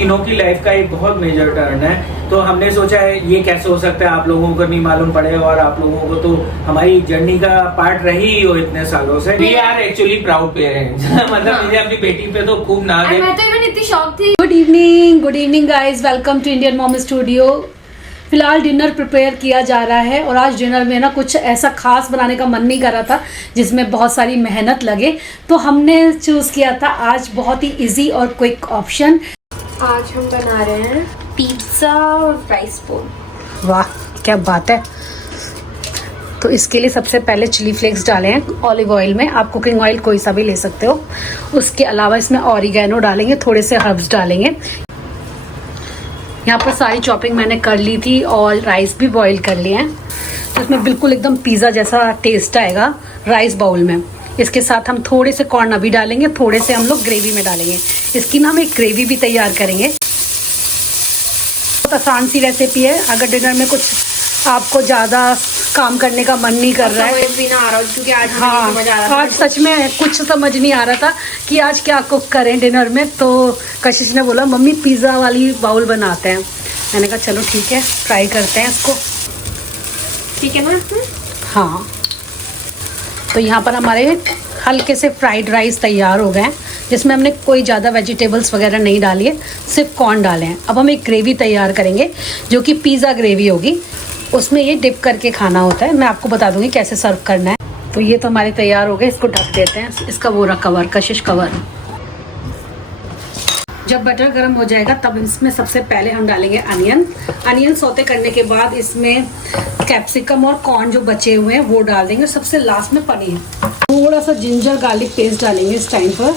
तीनों की लाइफ का एक बहुत मेजर टर्न है। तो हमने सोचा है ये कैसे हो सकता है, आप लोगों को नहीं मालूम पड़े और आप लोगों को तो हमारी जर्नी का पार्ट रही हो इतने सालों से। We are actually proud parents. मतलब मुझे अपनी बेटी पे तो खूब नाज है। मैं तो इवन इतनी शौक थी। Good evening guys, welcome to Indian mom studio. फिलहाल डिनर प्रिपेयर किया जा रहा है और आज डिनर में ना कुछ ऐसा खास बनाने का मन नहीं कर रहा था जिसमें बहुत सारी मेहनत लगे, तो हमने चूज़ किया था आज बहुत ही इजी और क्विक ऑप्शन। आज हम बना रहे हैं पिज्ज़ा और राइस बोल। वाह क्या बात है। तो इसके लिए सबसे पहले चिली फ्लेक्स डाले हैं ऑलिव ऑयल में। आप कुकिंग ऑयल कोई सा भी ले सकते हो। उसके अलावा इसमें ऑरिगेनो डालेंगे, थोड़े से हर्ब्स डालेंगे। यहाँ पर सारी चॉपिंग मैंने कर ली थी और राइस भी बॉईल कर लिए हैं, तो इसमें बिल्कुल एकदम पिज़्ज़ा जैसा टेस्ट आएगा राइस बाउल में। इसके साथ हम थोड़े से कॉर्न अभी डालेंगे, थोड़े से हम लोग ग्रेवी में डालेंगे। इसकी ना हम एक ग्रेवी भी तैयार करेंगे। बहुत आसान सी रेसिपी है। अगर डिनर में कुछ आपको ज़्यादा काम करने का मन नहीं कर रहा है, भी ना आ रहा क्योंकि आज हाँ समझ आ रहा था। आज सच में कुछ समझ नहीं आ रहा था कि आज क्या कुक करें डिनर में, तो कशिश ने बोला मम्मी पिज़्ज़ा वाली बाउल बनाते हैं। मैंने कहा चलो ठीक है, ट्राई करते हैं इसको। ठीक है ना। हाँ, तो यहाँ पर हमारे हल्के से फ्राइड राइस तैयार हो गए हैं, जिसमें हमने कोई ज़्यादा वेजिटेबल्स वगैरह नहीं डाली है, सिर्फ कॉर्न डाले हैं। अब हम एक ग्रेवी तैयार करेंगे जो कि पिज़्ज़ा ग्रेवी होगी। उसमें ये डिप करके खाना होता है। मैं आपको बता दूंगी कैसे सर्व करना है। तो ये तो हमारे तैयार हो गए, इसको ढक देते हैं। इसका वो रहा कवर, कशिश कवर। जब बटर गर्म हो जाएगा तब इसमें सबसे पहले हम डालेंगे अनियन सौते करने के बाद इसमें कैप्सिकम और कॉर्न जो बचे हुए हैं वो डाल देंगे। सबसे लास्ट में पनीर, थोड़ा सा जिंजर गार्लिक पेस्ट डालेंगे इस टाइम पर।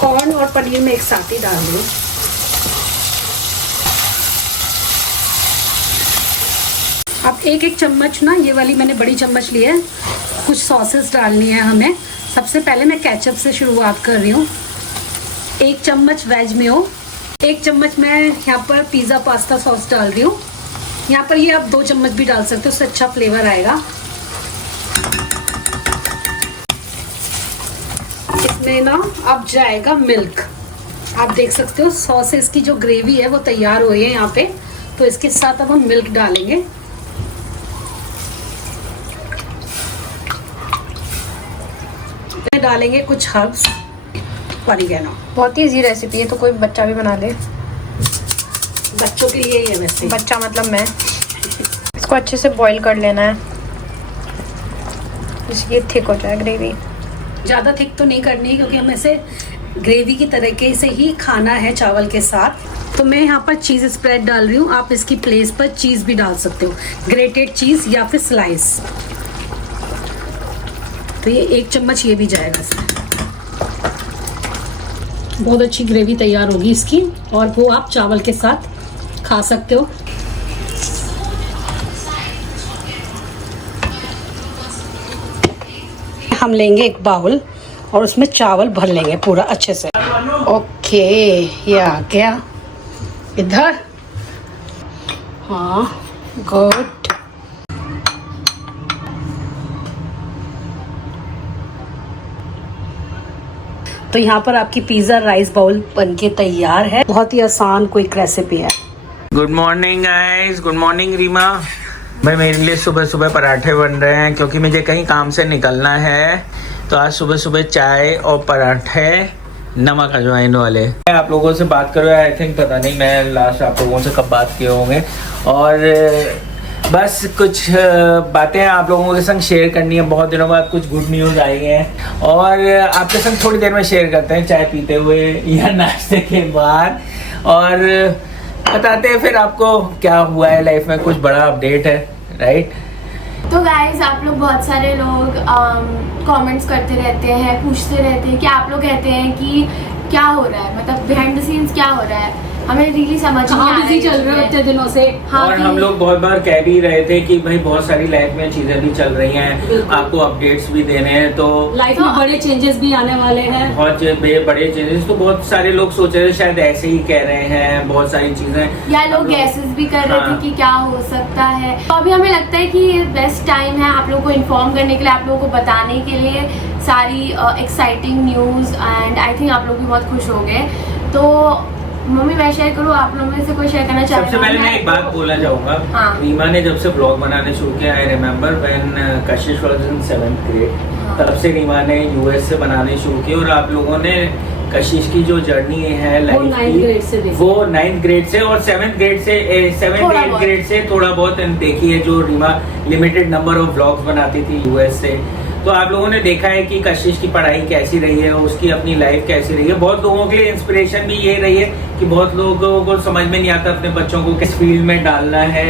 कॉर्न और पनीर में एक साथ ही डाल दूँ। अब एक चम्मच ना, ये वाली मैंने बड़ी चम्मच ली है, कुछ सॉसेस डालनी है हमें। सबसे पहले मैं केचप से शुरुआत कर रही हूँ। 1 चम्मच वेज में हो, 1 चम्मच मैं यहाँ पर पिज़्ज़ा पास्ता सॉस डाल रही हूँ। यहाँ पर ये आप 2 चम्मच भी डाल सकते हो, उससे अच्छा फ्लेवर आएगा। इसमें ना अब जाएगा मिल्क। आप देख सकते हो सॉसेस की जो ग्रेवी है वो तैयार हो रही है यहाँ पे। तो इसके साथ अब हम मिल्क डालेंगे। डालेंगे कुछ हर्ब्स, ऑरिगेनो। बहुत ही इजी रेसिपी है, तो कोई बच्चा भी बना ले। बच्चों के लिए ही है वैसे। बच्चा मतलब मैं। इसको अच्छे से बॉईल कर लेना है, ये थिक हो जाए ग्रेवी। ज़्यादा थिक तो नहीं करनी है क्योंकि हमें इसे ग्रेवी की तरीके से ही खाना है चावल के साथ। तो मैं यहाँ पर चीज़ स्प्रेड डाल रही हूँ। आप इसकी प्लेस पर चीज़ भी डाल सकते हो, ग्रेटेड चीज़ या फिर स्लाइस। तो ये 1 चम्मच ये भी जाएगा इसमें। बहुत अच्छी ग्रेवी तैयार होगी इसकी और वो आप चावल के साथ खा सकते हो। हम लेंगे एक बाउल और उसमें चावल भर लेंगे पूरा अच्छे से। ओके, ये आ गया इधर। हाँ गुड। तो यहाँ पर आपकी पिज़्ज़ा राइस बाउल बनके तैयार है। बहुत ही आसान क्विक रेसिपी है। Good morning guys, good morning Reema. भाई मेरे लिए सुबह सुबह पराठे बन रहे हैं क्योंकि मुझे कहीं काम से निकलना है। तो आज सुबह सुबह चाय और पराठे नमक अजवाइन वाले। मैं आप लोगों से बात करूँ, आई थिंक पता नहीं मैं लास्ट आप लोगों से कब बात किए होंगे, और बस कुछ बातें आप लोगों के संग शेयर करनी है। बहुत दिनों बाद कुछ गुड न्यूज़ आई हैं और आपके संग थोड़ी देर में शेयर करते हैं, चाय पीते हुए या नाश्ते के बाद, और बताते हैं फिर आपको क्या हुआ है लाइफ में। कुछ बड़ा अपडेट है, राइट? तो गाइज आप लोग बहुत सारे लोग कमेंट्स करते रहते हैं, पूछते रहते हैं कि आप लोग कहते हैं कि क्या हो रहा है, मतलब बिहाइंड द सीन्स क्या हो रहा है। हमें रियली समझ नहीं कहाँ आ बिजी रहा है चल रहे हो इतने दिनों से। हाँ, और कि- हम लोग बहुत बार कह भी रहे थे कि भाई बहुत सारी लाइफ में चीजें भी चल रही हैं, बिल्कुल। आपको अपडेट्स भी देने हैं, तो लाइफ में बड़े चेंजेस भी आने वाले हैं। बहुत बड़े चेंजेस, तो बहुत सारे लोग सोच रहे थे शायद ऐसे ही कह रहे हैं, बहुत सारी चीजें या लोग गैसेस भी कर रहे थे हाँ। कि क्या हो सकता है। तो अभी हमें लगता है कि बेस्ट टाइम है आप लोगों को इन्फॉर्म करने के लिए, आप लोगों को बताने के लिए सारी exciting news, and I think आप लोग भी बहुत खुश हो गए। तो मम्मी मैं शेयर करूँ, आप लोगों में से कोई शेयर करना चाहेगा? सबसे पहले मैं एक बात बोलना चाहूंगा। हाँ। रीमा ने जब से ब्लॉग बनाने शुरू किया, I remember when Kashish was in 7th grade, हाँ। तब से रीमा ने यूएस से बनाने शुरू किए, और आप लोगों ने कशिश की जो जर्नी है वो लाइफ 9th ग्रेड से की, देखी। वो 9th ग्रेड से और 7th ग्रेड से 7th थोड़ा 8th बहुत। ग्रेड से थोड़ा बहुत देखी है, जो Reema limited number of blogs बनाती थी यूएस से। तो आप लोगों ने देखा है कि कशिश की पढ़ाई कैसी रही है, उसकी अपनी लाइफ कैसी रही है। बहुत लोगों के लिए इंस्पिरेशन भी ये रही है कि बहुत लोगों को समझ में नहीं आता अपने बच्चों को किस फील्ड में डालना है,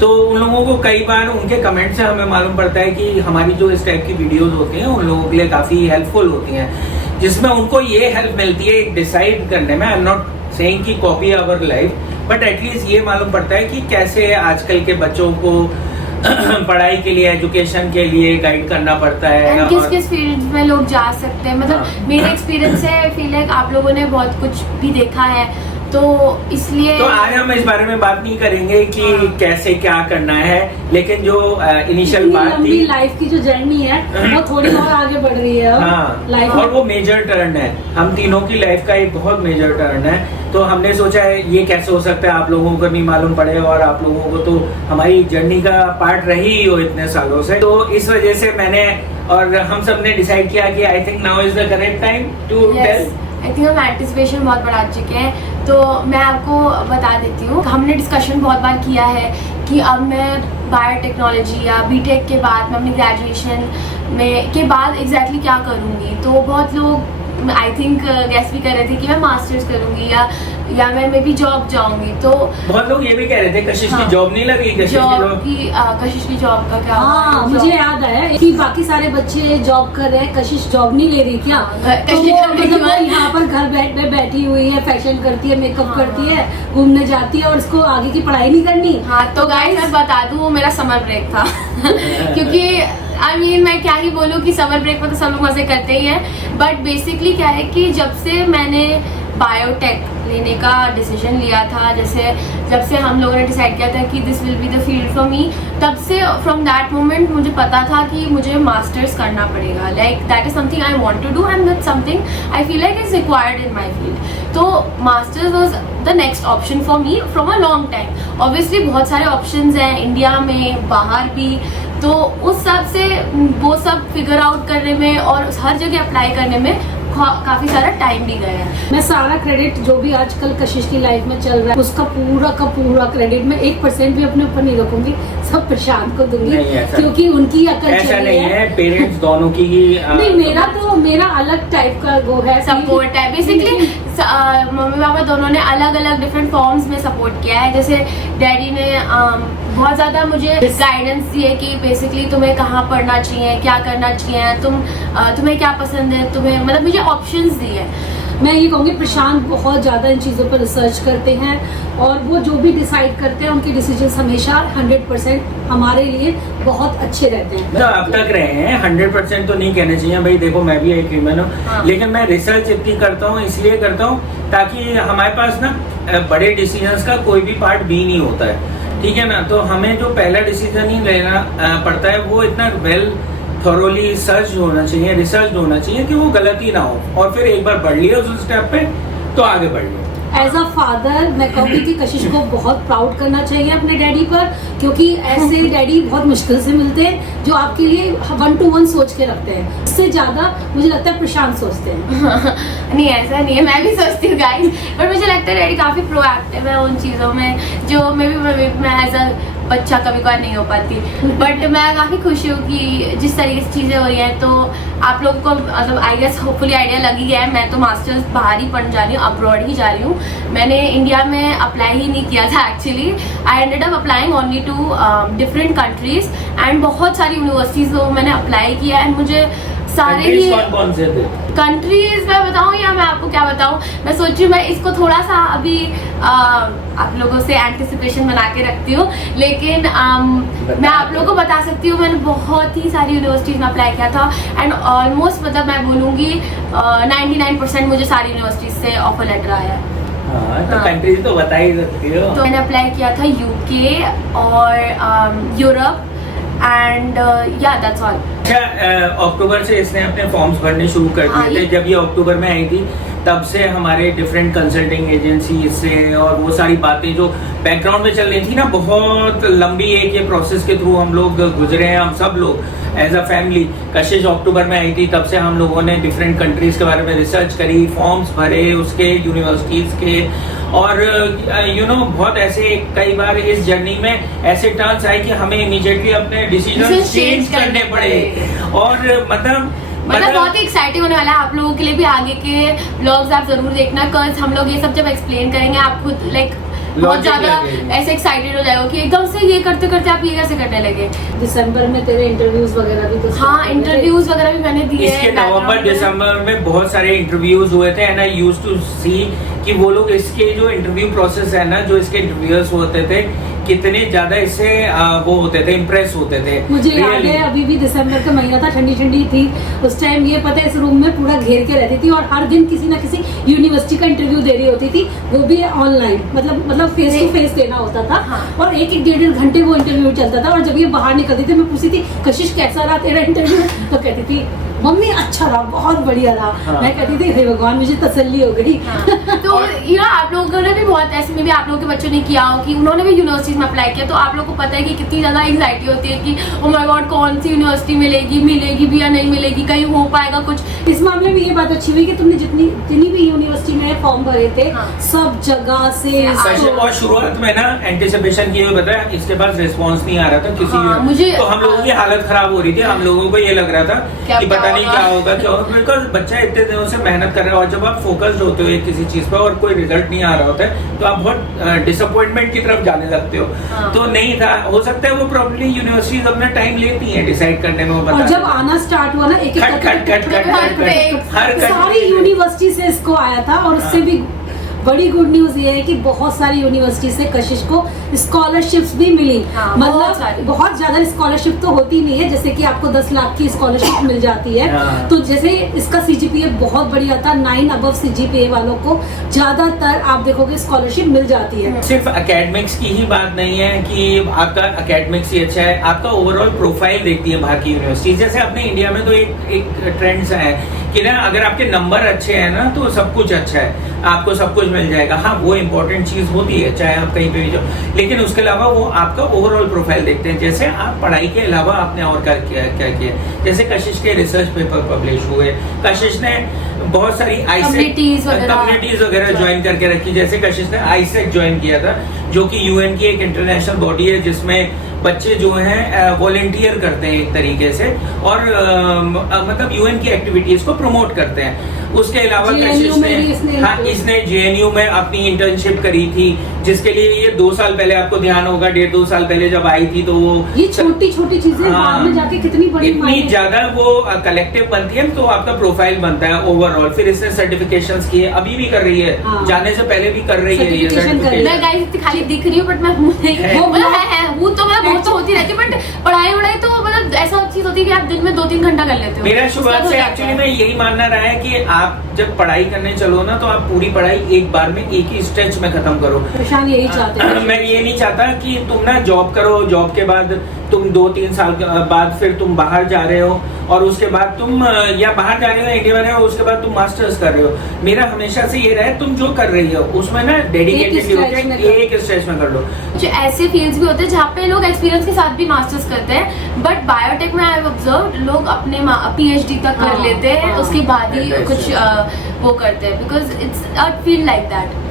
तो उन लोगों को कई बार उनके कमेंट से हमें मालूम पड़ता है कि हमारी जो इस टाइप की वीडियोस होती हैं उन लोगों के लिए काफ़ी हेल्पफुल होती हैं, जिसमें उनको ये हेल्प मिलती है डिसाइड करने में। आई एम नॉट सेइंग कि copy our life, but at least ये मालूम पड़ता है कि कैसे आजकल के बच्चों को पढ़ाई के लिए, एजुकेशन के लिए गाइड करना पड़ता है। एंड किस और- किस फील्ड में लोग जा सकते हैं, मतलब हाँ। मेरे एक्सपीरियंस से आई फील लाइक आप लोगों ने बहुत कुछ भी देखा है, तो इसलिए तो आज हम इस बारे में बात नहीं करेंगे कि हाँ। कैसे क्या करना है, लेकिन जो इनिशियल इतनी बात लंबी थी, लाइफ की जो जर्नी है वो थोड़ी और आगे बढ़ रही है हाँ, लाइफ और में। वो मेजर टर्न है, हम तीनों की लाइफ का एक बहुत मेजर टर्न है। तो हमने सोचा है ये कैसे हो सकता है आप लोगों को नहीं मालूम पड़े, और आप लोगों को तो हमारी जर्नी का पार्ट रही ही हो इतने सालों से। तो इस वजह से मैंने और हम सब ने डिसाइड किया कि I think now is the correct time to tell. I think हम एंटिसिपेशन बहुत बढ़ा चुके हैं। तो मैं आपको बता देती हूँ, हमने डिस्कशन बहुत बार किया है कि अब मैं बायोटेक्नोलॉजी या बीटेक के बाद मैं अपनी ग्रेजुएशन में के बाद एग्जैक्टली क्या करूँगी। तो बहुत लोग आई थिंक गेस भी कर रहे थे कि मैं मास्टर्स करूँगी या मैं मे बी जॉब जाऊँगी। तो बहुत लोग ये भी कह रहे थे कशिश की हाँ। जॉब नहीं लगी, कशिश की जॉब जॉब। की कशिश की जॉब का क्या होगा? हाँ, जॉब- मुझे याद आया कि बाकी सारे बच्चे जॉब कर रहे हैं, कशिश जॉब नहीं ले रही क्या? हाँ, तो कशिश वो कर रही मतलब है। वो यहाँ पर घर में बैठी हुई है, फैशन करती है, मेकअप हाँ। करती है, घूमने जाती है, और उसको आगे की पढ़ाई नहीं करनी। हाँ, तो गाइस मैं बता दूं वो मेरा समर ब्रेक था क्योंकि आई मीन मैं क्या ही बोलूँ कि समर ब्रेक में तो सब लोग मजे करते ही हैं, बट बेसिकली क्या है कि जब से मैंने बायोटेक लेने का डिसीजन लिया था, जैसे जब से हम लोगों ने डिसाइड किया था कि this will be the field for me, तब से फ्रॉम दैट मोमेंट मुझे पता था कि मुझे मास्टर्स करना पड़ेगा। Like that is something I want to do and that something I feel like is required in my field. तो masters was the next option for me from a long time. Obviously बहुत सारे options हैं India में, बाहर भी, तो उस हिसाब से वो सब फिगर आउट करने में और हर जगह अप्लाई करने में काफी सारा टाइम भी गया है। मैं सारा क्रेडिट जो भी आजकल कशिश की लाइफ में चल रहा है उसका पूरा का पूरा क्रेडिट मैं 1% भी अपने ऊपर नहीं रखूंगी, सब प्रशांत को दूंगी, नहीं, ऐसा- क्योंकि उनकी अकल ऐसा चली नहीं है, पेरेंट्स दोनों की ही नहीं, मेरा अलग टाइप का वो है सपोर्ट है बेसिकली। मम्मी पापा दोनों ने अलग अलग डिफरेंट फॉर्म्स में सपोर्ट किया है। जैसे डैडी ने बहुत ज़्यादा मुझे गाइडेंस दी है कि बेसिकली तुम्हें कहाँ पढ़ना चाहिए, क्या करना चाहिए, तुम्हें क्या पसंद है, तुम्हें मतलब मुझे ऑप्शंस दिए हैं। मैं ये कहूँगी प्रशांत बहुत ज़्यादा इन चीज़ों पर रिसर्च करते हैं, और वो जो भी डिसाइड करते हैं उनके डिसीजंस हमेशा 100% हमारे लिए बहुत अच्छे रहते हैं। तो अब तक रहे हैं, 100% तो नहीं कहने चाहिए भाई। देखो मैं भी एक ह्यूमन हूँ, हाँ। लेकिन मैं रिसर्च इतनी करता हूँ, इसलिए करता हूँ ताकि हमारे पास ना बड़े डिसीजंस का कोई भी पार्ट बी नहीं होता है, ठीक है ना। तो हमें जो पहला डिसीजन ही लेना पड़ता है वो इतना वेल थॉरोली सर्च होना चाहिए, रिसर्च होना चाहिए कि वो गलत ही ना हो, और फिर एक बार बढ़ लिया उस स्टेप पे तो आगे बढ़ लिया। एज अ फादर मैं कहूँगी कि कशिश को बहुत प्राउड करना चाहिए अपने डैडी पर, क्योंकि ऐसे डैडी बहुत मुश्किल से मिलते हैं जो आपके लिए 1 to 1 सोच के रखते हैं। इससे ज्यादा मुझे लगता है प्रशांत सोचते हैं। नहीं ऐसा नहीं है, मैं भी सोचती हूँ गाइस, पर मुझे लगता है डैडी काफ़ी प्रोएक्टिव है उन चीज़ों में जो मैं एज अ बच्चा कभी कभार नहीं हो पाती। बट मैं काफ़ी खुश हूँ कि जिस तरीके से चीज़ें हो रही हैं, तो आप लोगों को मतलब आई गेस होपफुली आइडिया लग ही गया है। मैं तो मास्टर्स बाहर ही पढ़ने जा रही हूँ, अब्रॉड ही जा रही हूँ। मैंने इंडिया में अप्लाई ही नहीं किया था actually. I ended up applying only to different countries and बहुत सारी यूनिवर्सिटीज़ को मैंने अप्लाई किया एंड मुझे सारे Countries ही कौन से थे? कंट्रीज मैं बताऊं या मैं आपको क्या बताऊं, मैं सोच रही हूँ मैं इसको थोड़ा सा अभी आप लोगों से एंटिसिपेशन बना के रखती हूँ, लेकिन मैं आप लोगों को बता सकती हूँ मैंने बहुत ही सारी यूनिवर्सिटीज में अप्लाई किया था एंड ऑलमोस्ट मतलब मैं बोलूँगी 99% मुझे सारी यूनिवर्सिटीज से ऑफर लेटर आया है। हाँ, तो हाँ। कंट्रीज तो बता ही सकती हो। तो मैंने अप्लाई किया था यूके और यूरोप एंड या दैट्स ऑल। अच्छा, अक्टूबर से इसने अपने फॉर्म्स भरने शुरू कर हाँ, दिए थे। जब ये अक्टूबर में आई थी तब से हमारे डिफरेंट कंसल्टिंग एजेंसी से और वो सारी बातें जो बैकग्राउंड में चल रही थी ना, बहुत लंबी एक ये प्रोसेस के थ्रू हम लोग गुजरे हैं, हम सब लोग एज अ फैमिली। कशिश अक्टूबर में आई थी, तब से हम लोगों ने डिफरेंट कंट्रीज के बारे में रिसर्च करी, फॉर्म्स भरे उसके, यूनिवर्सिटीज के, और यू नो बहुत ऐसे कई बार इस जर्नी में ऐसे टर्न्स आए कि हमें इमीडिएटली अपने डिसीजन चेंज करने पड़े। और मतलब बहुत ही एक्साइटिंग होने वाला है आप लोगों के लिए भी। आगे के व्लॉग्स आप जरूर देखना, कल हम लोग ये सब जब एक्सप्लेन करेंगे आप खुद लाइक बहुत ज्यादा ऐसे एक्साइटेड हो जाएगा कि एकदम से ये करते करते आप ये कैसे करने लगे। दिसंबर में तेरे इंटरव्यूज वगैरह भी तो हाँ, इंटरव्यूज वगैरह भी मैंने दिए इसके नवंबर दिसंबर में बहुत सारे इंटरव्यूज हुए थे एंड आई यूज्ड टू सी कि वो लोग इसके जो इंटरव्यू प्रोसेस है ना, जो इसके इंटरव्यूअर्स होते थे कितने ज्यादा इससे वो होते थे, इम्प्रेस होते थे। मुझे याद है अभी भी दिसंबर का महीना था, ठंडी ठंडी थी उस टाइम, ये पता है इस रूम में पूरा घेर के रहती थी और हर दिन किसी ना किसी यूनिवर्सिटी का इंटरव्यू दे रही होती थी, वो भी ऑनलाइन, मतलब फेस टू फेस देना होता था। हाँ। और एक एक डेढ़ घंटे वो इंटरव्यू चलता था। और जब ये बाहर निकलती थी मैं पूछती थी कशिश कैसा रहा तेरा इंटरव्यू, तो कहती थी मम्मी अच्छा रहा, बहुत बढ़िया रहा। हाँ। मैं कहती थी हे भगवान मुझे तसल्ली हो गई। हाँ। तो यू नो आप लोगों ने भी बहुत ऐसे में भी आप लोगों के बच्चों ने किया हो कि उन्होंने भी यूनिवर्सिटीज में अप्लाई किया, तो आप लोगों को पता है कि कितनी ज्यादा एंग्जाइटी होती है कि ओ माय गॉड कौन सी यूनिवर्सिटी मिलेगी भी या नहीं मिलेगी, कहीं हो पाएगा कुछ। इस मामले में ये बात अच्छी हुई कि तुमने जितनी भी यूनिवर्सिटी में फॉर्म भरे थे हाँ। सब जगह से और शुरुआत में ना एंटिसिपेशन की बताया, इसके पास रिस्पांस नहीं आ रहा था किसी हाँ, मुझे तो हम लोगों की हालत खराब हो रही थी। हम लोगों को ये लग रहा था कि पता नहीं क्या होगा, बिकॉज बच्चा इतने दिनों से मेहनत कर रहा है और जब आप फोकस्ड होते हो किसी चीज पर और कोई रिजल्ट नहीं आ रहा होता है तो आप बहुत डिसअपॉइंटमेंट की तरफ जाने लगते हो। हाँ। तो नहीं था, हो सकता है वो प्रॉब्लली यूनिवर्सिटीज अपना टाइम लेती हैं डिसाइड करने में। वो और जब आना स्टार्ट हुआ ना एक हर सारी यूनिवर्सिटी से इसको आया था। और उससे भी बड़ी गुड न्यूज ये है कि बहुत सारी यूनिवर्सिटी से कशिश को स्कॉलरशिप्स भी मिली। हाँ, मतलब बहुत ज्यादा स्कॉलरशिप तो होती नहीं है, जैसे कि आपको 10 लाख की स्कॉलरशिप मिल जाती है। हाँ। तो जैसे इसका सीजीपीए बहुत बढ़िया था, 9 अबव सीजीपीए वालों को ज्यादातर आप देखोगे स्कॉलरशिप मिल जाती है। सिर्फ एकेडमिक्स की ही बात नहीं है कि आपका एकेडमिक्स ही अच्छा है, आपका ओवरऑल प्रोफाइल देखती है बाहर की यूनिवर्सिटी। जैसे अपने इंडिया में तो एक ट्रेंड्स है कि ना अगर आपके नंबर अच्छे हैं ना तो सब कुछ अच्छा है, आपको सब कुछ मिल जाएगा। हाँ, वो इम्पोर्टेंट चीज होती है चाहे आप कहीं पे भी जाओ, लेकिन उसके अलावा वो आपका ओवरऑल प्रोफाइल देखते हैं। जैसे आप पढ़ाई के अलावा आपने और क्या किया, जैसे कशिश के रिसर्च पेपर पब्लिश हुए, कशिश ने बहुत सारी कम्युनिटीज वगैरह ज्वाइन करके रखी। जैसे कशिश ने आईसेक ज्वाइन किया था, जो कि यूएन की एक इंटरनेशनल बॉडी है जिसमें बच्चे जो हैं वॉलेंटियर करते हैं एक तरीके से और मतलब यूएन की एक्टिविटीज को प्रमोट करते हैं। उसके अलावा कशिश ने इसने जेएनयू में अपनी इंटर्नशिप करी थी, जिसके लिए ये 2 साल पहले आपको ध्यान होगा, 1.5-2 साल पहले जब आई थी तो वो ये छोटी छोटी चीजें बाद में जाके कितनी बड़ी इतनी ज्यादा वो कलेक्टिव बनती है तो आपका प्रोफाइल बनता है ओवरऑल। फिर इसने सर्टिफिकेशंस किए, अभी भी कर रही है, जाने से पहले भी कर रही है ये सर्टिफिकेशन। मैं गाइस इतनी खाली दिख रही हूँ बट मैं हूँ नहीं, वो तो मैं बहुत तो होती रहती है, बट पढ़ाई तो मतलब ऐसा चीज होती है कि आप दिन में 2-3 घंटा कर लेते हो। मेरा शुरुआत से एक्चुअली में यही मानना रहा है कि आप जब पढ़ाई करने चलो ना तो आप पूरी पढ़ाई एक बार में एक ही स्ट्रेच में खत्म करो। प्रशांत यही चाहते हैं। मैं ये नहीं चाहता कि तुम ना जॉब करो, जॉब के बाद तुम 2-3 साल बाद फिर तुम बाहर जा रहे हो और उसके बाद तुम या बाहर जा रहे हो इंडिया में रहे हो, उसके बाद तुम मास्टर्स कर रहे हो। मेरा हमेशा से ये रहा है तुम जो कर रही हो उसमें ना डेडिकेटेडली होके एक स्ट्रेच में कर लो। जो ऐसे फील्ड्स भी होते हैं जहाँ पे लोग एक्सपीरियंस के साथ भी मास्टर्स करते हैं, बट बायोटेक में आई ऑब्जर्व लोग अपने पीएचडी तक कर लेते हैं, उसके बाद ही कुछ वो करते हैं, because it's a field like that.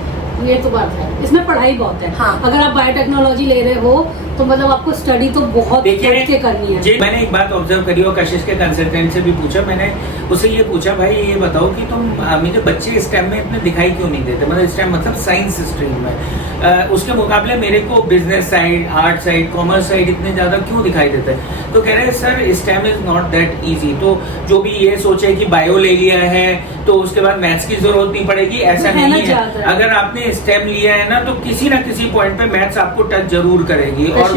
ये तो बात है, इसमें पढ़ाई बहुत है। हाँ। अगर आप बायोटेक्नोलॉजी ले रहे हो तो मतलब आपको स्टडी तो बहुत देखिए के करनी है। जी, मैंने एक बात ऑब्जर्व करी और कशिश के कंसल्टेंट से भी पूछा, मैंने उससे ये पूछा, भाई ये बताओ कि तुम मुझे बच्चे स्टेम में इतने दिखाई क्यों नहीं देते, मतलब स्टेम मतलब साइंस स्ट्रीम में, उसके मुकाबले मेरे को business side, art side, commerce side इतने ज्यादा क्यों दिखाई देते हैं? तो कह रहे हैं sir stem is not that easy. तो जो भी ये सोचे कि बायो ले लिया है तो उसके बाद मैथ्स की जरूरत नहीं पड़ेगी, ऐसा नहीं है। अगर आपने स्टेम लिया है ना तो किसी ना किसी पॉइंट पे मैथ्स आपको टच जरूर करेगी, और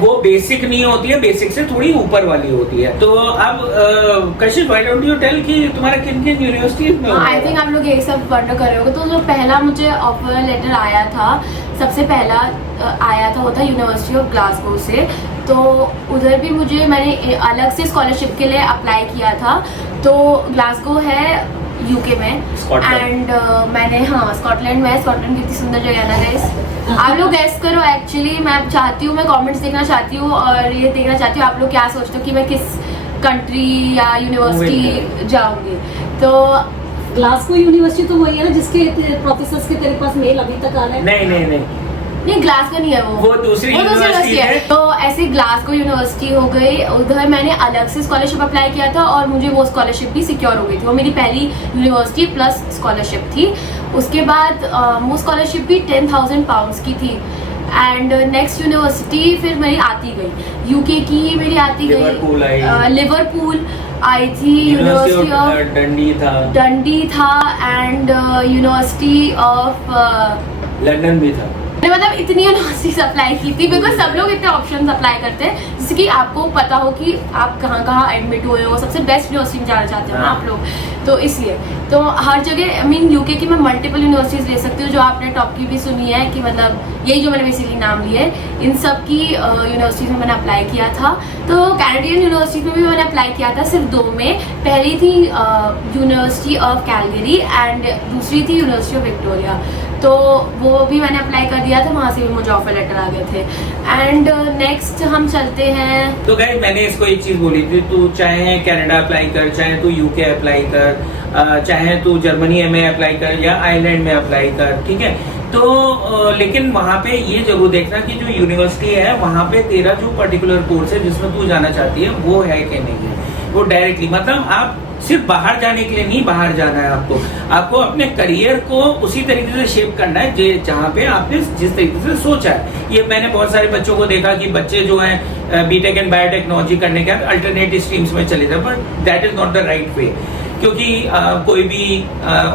वो बेसिक नहीं होती है, बेसिक से थोड़ी ऊपर वाली होती है। तो अब कशिश, व्हाई डोंट यू टेल कि तुम्हारा किन किन यूनिवर्सिटीज में? आई थिंक आप लोग ये सब वंडर कर रहे होगे। तो जो पहला मुझे ऑफर लेटर आया था, सबसे पहला आया था वो था यूनिवर्सिटी ऑफ ग्लासगो से। तो उधर भी मैंने अलग से स्कॉलरशिप के लिए अप्लाई किया था। तो ग्लासगो है यूके में, एंड मैंने स्कॉटलैंड में, स्कॉटलैंड कितनी सुंदर जगह है ना गाइस। आप लोग गेस करो, एक्चुअली मैं चाहती हूँ, मैं कमेंट्स देखना चाहती हूँ और ये देखना चाहती हूँ आप लोग क्या सोचते हो कि मैं किस कंट्री या यूनिवर्सिटी जाऊंगी। तो ग्लासगो यूनिवर्सिटी तो वही है ना जिसके प्रोफेसर्स के तेरे पास मेल अभी तक आ रहे हैं? नहीं ग्लासगो नहीं है, वो दूसरी यूनिवर्सिटी है। तो ऐसे ग्लासगो यूनिवर्सिटी हो गई, उधर मैंने अलग से स्कॉलरशिप अप्लाई किया था और मुझे वो स्कॉलरशिप भी सिक्योर हो गई थी। वो मेरी पहली यूनिवर्सिटी प्लस स्कॉलरशिप थी। उसके बाद वो स्कॉलरशिप भी 10,000 पाउंड्स की थी। एंड नेक्स्ट यूनिवर्सिटी फिर मेरी आती गई, यूके की मेरी आती गई, लिवरपूल आई थी, यूनिवर्सिटी ऑफ डंडी था, एंड यूनिवर्सिटी ऑफ लंदन भी था। मतलब इतनी यूनिवर्सिटीज अप्लाई की थी, बिकॉज सब लोग इतने ऑप्शंस अप्लाई करते हैं जिससे कि आपको पता हो कि आप कहाँ कहाँ एडमिट हुए हो, सबसे बेस्ट यूनिवर्सिटी में जाना चाहते हो ना आप लोग। तो इसलिए तो हर जगह, आई मीन यूके की मैं मल्टीपल यूनिवर्सिटीज ले सकती हूँ, जो आपने टॉप की भी सुनी है कि मतलब यही जो मैंने बेसिकली नाम लिए है, इन सब की यूनिवर्सिटीज में मैंने अप्लाई किया था। तो कैनेडियन यूनिवर्सिटी में भी मैंने अप्लाई किया था, सिर्फ 2 में। पहली थी यूनिवर्सिटी ऑफ कैलगरी एंड दूसरी थी यूनिवर्सिटी ऑफ विक्टोरिया। तो वो भी मैंने अप्लाई कर दिया था, वहाँ से भी मुझे ऑफर लेटर आ गए थे। एंड नेक्स्ट हम चलते हैं। तो गाइस मैंने इसको एक चीज बोली थी, तू चाहे कनाडा अप्लाई कर, चाहे तू यूके अप्लाई कर, चाहे तू जर्मनी में अप्लाई कर या आयरलैंड में अप्लाई कर, ठीक है। तो लेकिन वहाँ पे ये जरूर देखना कि जो यूनिवर्सिटी है वहाँ पे तेरा जो पर्टिकुलर कोर्स है जिसमें तू जाना चाहती है वो है कि नहीं है। वो डायरेक्टली मतलब आप सिर्फ बाहर जाने के लिए नहीं बाहर जाना है, आपको अपने करियर को उसी तरीके से शेप करना है जहाँ पे आपने जिस तरीके से सोचा है। ये मैंने बहुत सारे बच्चों को देखा कि बच्चे जो हैं बीटेक एंड बायोटेक्नोलॉजी करने के बाद अल्टरनेटिव स्ट्रीम्स में चले जाए, but that is not the right way. क्योंकि कोई भी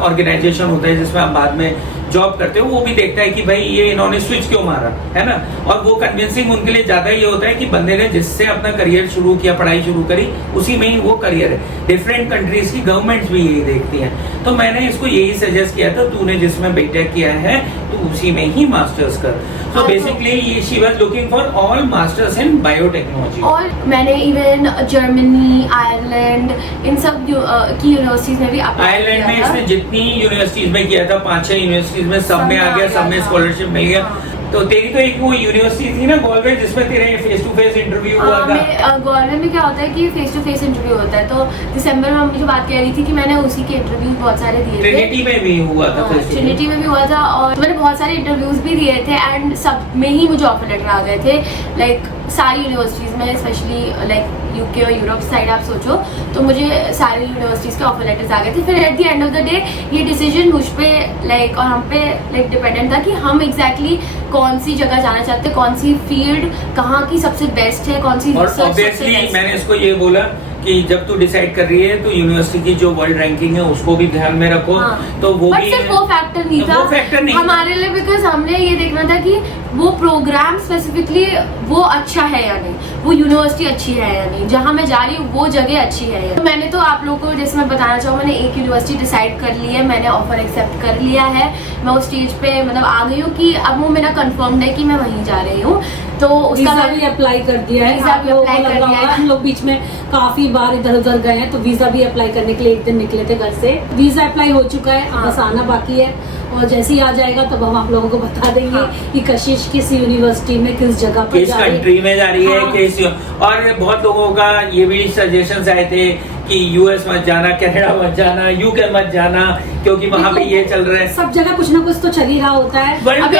ऑर्गेनाइजेशन होता है जिसमें आप बाद में जॉब करते हो, वो भी देखता है कि भाई ये इन्होंने स्विच क्यों मारा, है ना। और वो कन्विंसिंग उनके लिए ज्यादा ये होता है कि बंदे ने जिससे अपना करियर शुरू किया, पढ़ाई शुरू करी, उसी में ही वो करियर है। डिफरेंट कंट्रीज की गवर्नमेंट्स भी यही देखती हैं। तो मैंने इसको यही सजेस्ट किया था, तूने जिसमें बीटेक किया है तो उसी में ही मास्टर्स कर। So basically she was looking for all masters in biotechnology. और मैंने इवन जर्मनी, आयरलैंड, इन सब की यूनिवर्सिटीज में भी अप्लाई किया था। आयरलैंड में इसने जितनी यूनिवर्सिटीज में किया था, 5-6 यूनिवर्सिटीज में, सब में आ गया, सब में स्कॉलरशिप मिल गया। तो तेरी तो एक वो यूनिवर्सिटी थी ना गॉलवे, जिसमें तेरे फेस टू फेस इंटरव्यू हुआ था। गॉलवे में क्या होता है कि फेस टू फेस इंटरव्यू होता है। तो दिसंबर में हम मुझे बात कह रही थी कि मैंने उसी के इंटरव्यू बहुत सारे दिए थे। ट्रिनिटी में भी हुआ था, ट्रिनिटी में भी हुआ था, और मैंने बहुत सारे इंटरव्यूज भी दिए थे एंड सब में ही मुझे ऑफर लेटर आ गए थे। लाइक सारी यूनिवर्सिटीज में, स्पेशली लाइक यूके और यूरोप साइड आप सोचो, तो मुझे सारी यूनिवर्सिटीज के ऑफर लेटर्स आ गए थे। फिर at the end of the day ये डिसीजन मुझ पे लाइक और हम पे लाइक डिपेंडेंट था कि हम एग्जैक्टली कौन सी जगह जाना चाहते हैं, कौन सी फील्ड कहाँ की सबसे बेस्ट है, कौन सी रिसर्च सबसे बेस्ट। मैंने इसको ये बोला कि जब तू डिसाइड कर रही है तो यूनिवर्सिटी की जो वर्ल्ड रैंकिंग है उसको भी ध्यान में रखो। तो वो भी सिर्फ वो फैक्टर नहीं था, वो फैक्टर नहीं हमारे लिए, बिकॉज हमने ये देखना था कि वो प्रोग्राम स्पेसिफिकली वो अच्छा है या नहीं, वो यूनिवर्सिटी अच्छी है या नहीं, जहाँ मैं जा रही हूँ वो जगह अच्छी है या। तो मैंने तो आप लोगों को जैसे मैं बताना चाहूँ, मैंने एक यूनिवर्सिटी डिसाइड कर ली है, मैंने ऑफर एक्सेप्ट कर लिया है, मैं उस स्टेज पे मतलब आ गई हूँ कि अब वो मेरा कंफर्म्ड है कि मैं वहीं जा रही हूँ। तो उसका भी अप्लाई कर दिया है, वीजा भी अप्लाई कर दिया है। हम लोग बीच में काफी बार इधर उधर गए हैं, तो वीजा भी अप्लाई करने के लिए एक दिन निकले थे घर से। वीजा अप्लाई हो चुका है, बस आना बाकी है, और जैसे ही आ जाएगा तब हम आप लोगों को बता देंगे कि कशिश किस यूनिवर्सिटी में, किस जगह पर, किस कंट्री में जा रही है, किस। और बहुत लोगों का ये भी सजेशंस आए थे कि यूएस मत जाना, कनाडा मत जाना, यूके मत जाना, क्योंकि वहाँ पे ये चल रहा है। सब जगह कुछ ना कुछ तो चल ही रहा होता है। अभी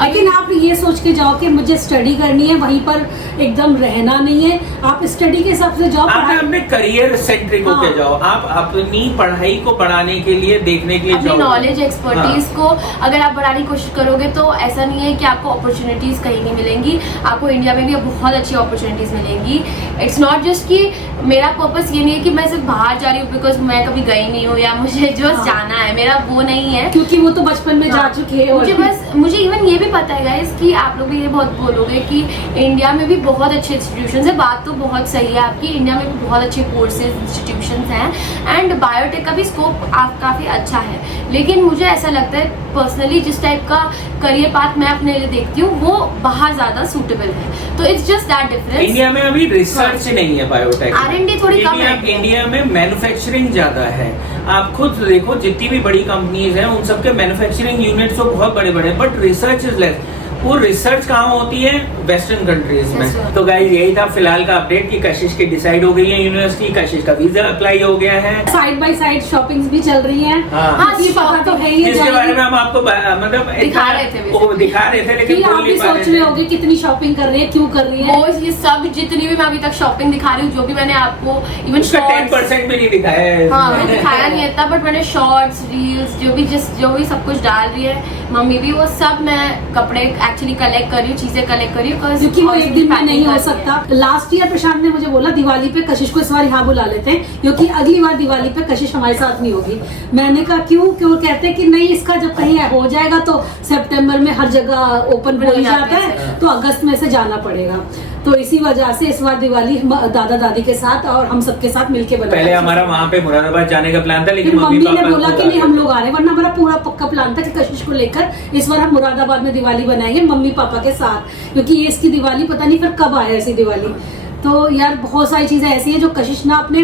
लेकिन आप ये सोच के जाओ कि मुझे स्टडी करनी है, वहीं पर एकदम रहना नहीं है। आप स्टडी के हिसाब से जाओ, आप अपने करियर सेंट्रिक होके जाओ, आप अपनी पढ़ाई को बढ़ाने के लिए, देखने के लिए अपनी जाओ, नॉलेज एक्सपर्टीज को अगर आप बढ़ाने की कोशिश करोगे तो ऐसा नहीं है कि आपको अपॉर्चुनिटीज कहीं नहीं मिलेंगी। आपको इंडिया में भी बहुत अच्छी अपॉर्चुनिटीज मिलेंगी। इट्स नॉट जस्ट कि मेरा पर्पस ये नहीं है कि मैं सिर्फ बाहर जा रही हूँ बिकॉज मैं कभी गई नहीं हूँ या मुझे जो जाना है, मेरा वो नहीं है, क्योंकि वो तो बचपन में जा चुके हैं। मुझे इवन ये भी पता है गाइस कि आप लोग भी ये बहुत बोलोगे कि इंडिया में भी बहुत अच्छे इंस्टीट्यूशंस है। बात तो बहुत सही है आपकी, इंडिया में भी बहुत अच्छे कोर्सेज इंस्टीट्यूशंस हैं एंड बायोटेक का भी स्कोप काफी अच्छा है। लेकिन मुझे ऐसा लगता है पर्सनली जिस टाइप का करियर पाथ मैं अपने लिए देखती हूँ वो बाहर ज्यादा सूटेबल है। तो it's just that difference. India में अभी रिसर्च नहीं है बायोटेक, R&D थोड़ी कम है। इंडिया में मैन्युफैक्चरिंग ज्यादा है। आप खुद देखो जितनी भी बड़ी कंपनीज हैं उन सबके मैन्युफैक्चरिंग यूनिट्स तो बहुत बड़े बड़े, बट रिसर्च इज लेस। वो रिसर्च कहाँ होती है? वेस्टर्न कंट्रीज में। तो गाइस यही था फिलहाल का अपडेट कि कशिश की डिसाइड हो गई है यूनिवर्सिटी, कशिश का वीजा अप्लाई हो गया है, साइड बाय साइड शॉपिंग्स भी चल रही हैं। हाँ, ये पता तो है ही, जिसके बारे में हम आपको मतलब दिखा रहे थे लेकिन आप भी सोच रहे होगे कितनी शॉपिंग कर रही है, क्यों कर रही है। वो ये सब जितनी भी मैं अभी तक शॉपिंग दिखा रही हूँ, जो भी मैंने आपको इवन 10% भी नहीं दिखाया है। हाँ मैंने दिखाया नहीं इतना, बट मैंने शॉर्ट्स रील्स जो भी सब कुछ डाल रही है, मम्मी भी, वो सब मैं कपड़े एक्चुअली कलेक्ट कर रही हूँ, चीजें कलेक्ट कर रही हूँ, क्योंकि वो एक दिन में नहीं हो सकता। लास्ट ईयर प्रशांत ने मुझे बोला दिवाली पे कशिश को इस बार यहाँ बुला लेते हैं क्योंकि अगली बार दिवाली पे कशिश हमारे साथ नहीं होगी। मैंने कहा क्यों? वो कहते हैं कि नहीं, इसका जब कहीं हो जाएगा तो सितंबर में हर जगह ओपन हो ही जाता है, तो अगस्त में से जाना पड़ेगा। तो इसी वजह से इस बार दिवाली दादा दादी के साथ और हम सबके साथ मिलके बनाएंगे। पहले हमारा वहाँ पे मुरादाबाद जाने का प्लान था, लेकिन मम्मी ने बोला कि नहीं हम लोग आ रहे हैं, वरना हमारा पूरा पक्का प्लान था कि कशिश को लेकर इस बार हम मुरादाबाद में दिवाली बनाएंगे मम्मी पापा के साथ, क्योंकि ये इसकी दिवाली पता नहीं फिर कब आया ऐसी दिवाली। तो यार बहुत सारी चीजें ऐसी हैं जो कशिश ना अपने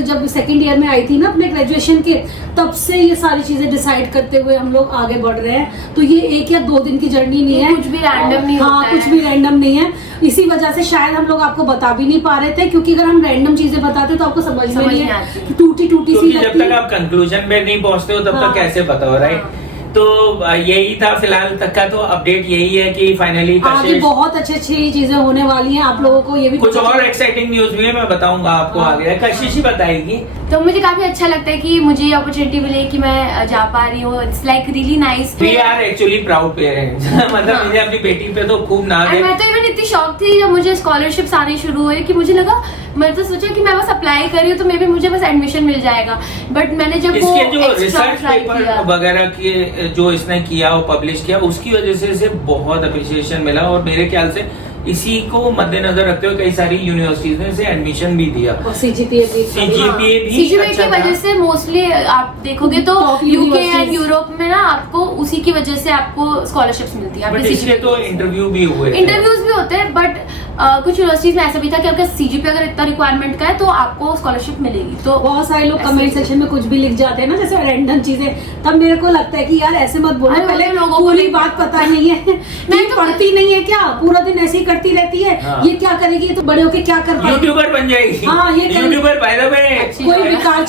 जब सेकंड ईयर में आई थी ना अपने ग्रेजुएशन के, तब से ये सारी चीजें डिसाइड करते हुए हम लोग आगे बढ़ रहे हैं। तो ये 1 या 2 दिन की जर्नी नहीं है, कुछ भी रैंडम नहीं हाँ, कुछ भी रैंडम नहीं है। इसी वजह से शायद हम लोग आपको बता भी नहीं पा रहे थे, क्योंकि अगर हम रैंडम चीजें बताते तो आपको समझ में नहीं आती, टूटी सी जब तक आप कंक्लूजन में नहीं पहुंचते हो तब तक कैसे पता हो, राइट? तो यही था फिलहाल तक का, तो अपडेट यही है कि फाइनली आगे बहुत अच्छी चीजें होने वाली हैं। आप लोगों को ये भी कुछ और एक्साइटिंग न्यूज भी है, मैं बताऊंगा आपको आगे, कशिश ही बताएगी। तो मुझे काफी अच्छा लगता है कि मुझे ये अपॉर्चुनिटी मिली कि मैं जा पा रही हूँ। It's like really nice. We are actually proud parents. मतलब मुझे अपनी बेटी पे तो खूब नाज है। मैं तो इवन इतनी शौक थी जब मुझे स्कॉलरशिप्स आनी शुरू हुई कि मुझे लगा, मैं तो सोचा कि मैं बस अप्लाई कर रही हूँ तो मे बी मुझे बस एडमिशन मिल जाएगा, बट मैंने जब इसके जो रिसर्च पेपर वगैरह के जो इसने किया और पब्लिश किया उसकी वजह से इसे बहुत अप्रिसिएशन मिला, और मेरे ख्याल से इसी को मद्देनजर रखते हुए कई सारी यूनिवर्सिटीज ने इसे एडमिशन भी दिया, और सीजीपीए भी की वजह से मोस्टली आप देखोगे तो यूके एंड यूरोप में ना आपको उसी की वजह से आपको स्कॉलरशिप्स मिलती है। बट इसके तो इंटरव्यूज भी होते हैं, बट कुछ यूनिवर्सिटीज में ऐसा भी था कि अगर सीजीपीए अगर इतना रिक्वायरमेंट का है तो आपको स्कॉलरशिप मिलेगी। तो बहुत सारे लोग कमेंट सेक्शन में कुछ भी लिख जाते हैं ना, जैसे रैंडम चीजें, तब मेरे को लगता है कि यार ऐसे मत बोलो, पहले लोगों को पूरी बात पता नहीं है। मैं पढ़ती नहीं है क्या, पूरा दिन ऐसे ही करती रहती है, ये क्या करेगी, तो बड़े होके क्या कर पाएगी, यूट्यूबर बन जाएगी। हाँ, ये यूट्यूबर बाय द वे कोई बेकार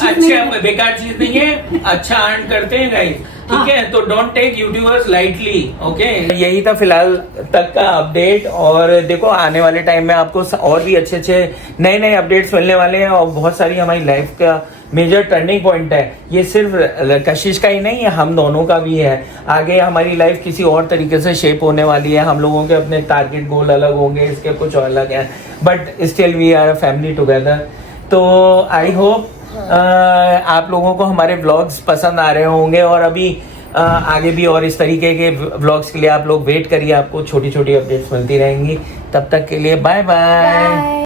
चीज नहीं है, अच्छा अर्न करते हैं गाइस, ठीक है? तो don't tech YouTubers lightly, okay? यही था फिलहाल तक का अपडेट, और देखो आने वाले टाइम में आपको और भी अच्छे नए अपडेट्स मिलने वाले हैं, और बहुत सारी हमारी लाइफ का मेजर टर्निंग पॉइंट है। ये सिर्फ कशिश का ही नहीं है, हम दोनों का भी है। आगे हमारी लाइफ किसी और तरीके से शेप होने वाली है, हम लोगों के अपने टारगेट गोल अलग होंगे, इसके कुछ और अलग है, but still we are a family together. तो आई होप आप लोगों को हमारे व्लॉग्स पसंद आ रहे होंगे, और अभी आगे भी और इस तरीके के व्लॉग्स के लिए आप लोग वेट करिए, आपको छोटी छोटी अपडेट्स मिलती रहेंगी। तब तक के लिए बाय बाय।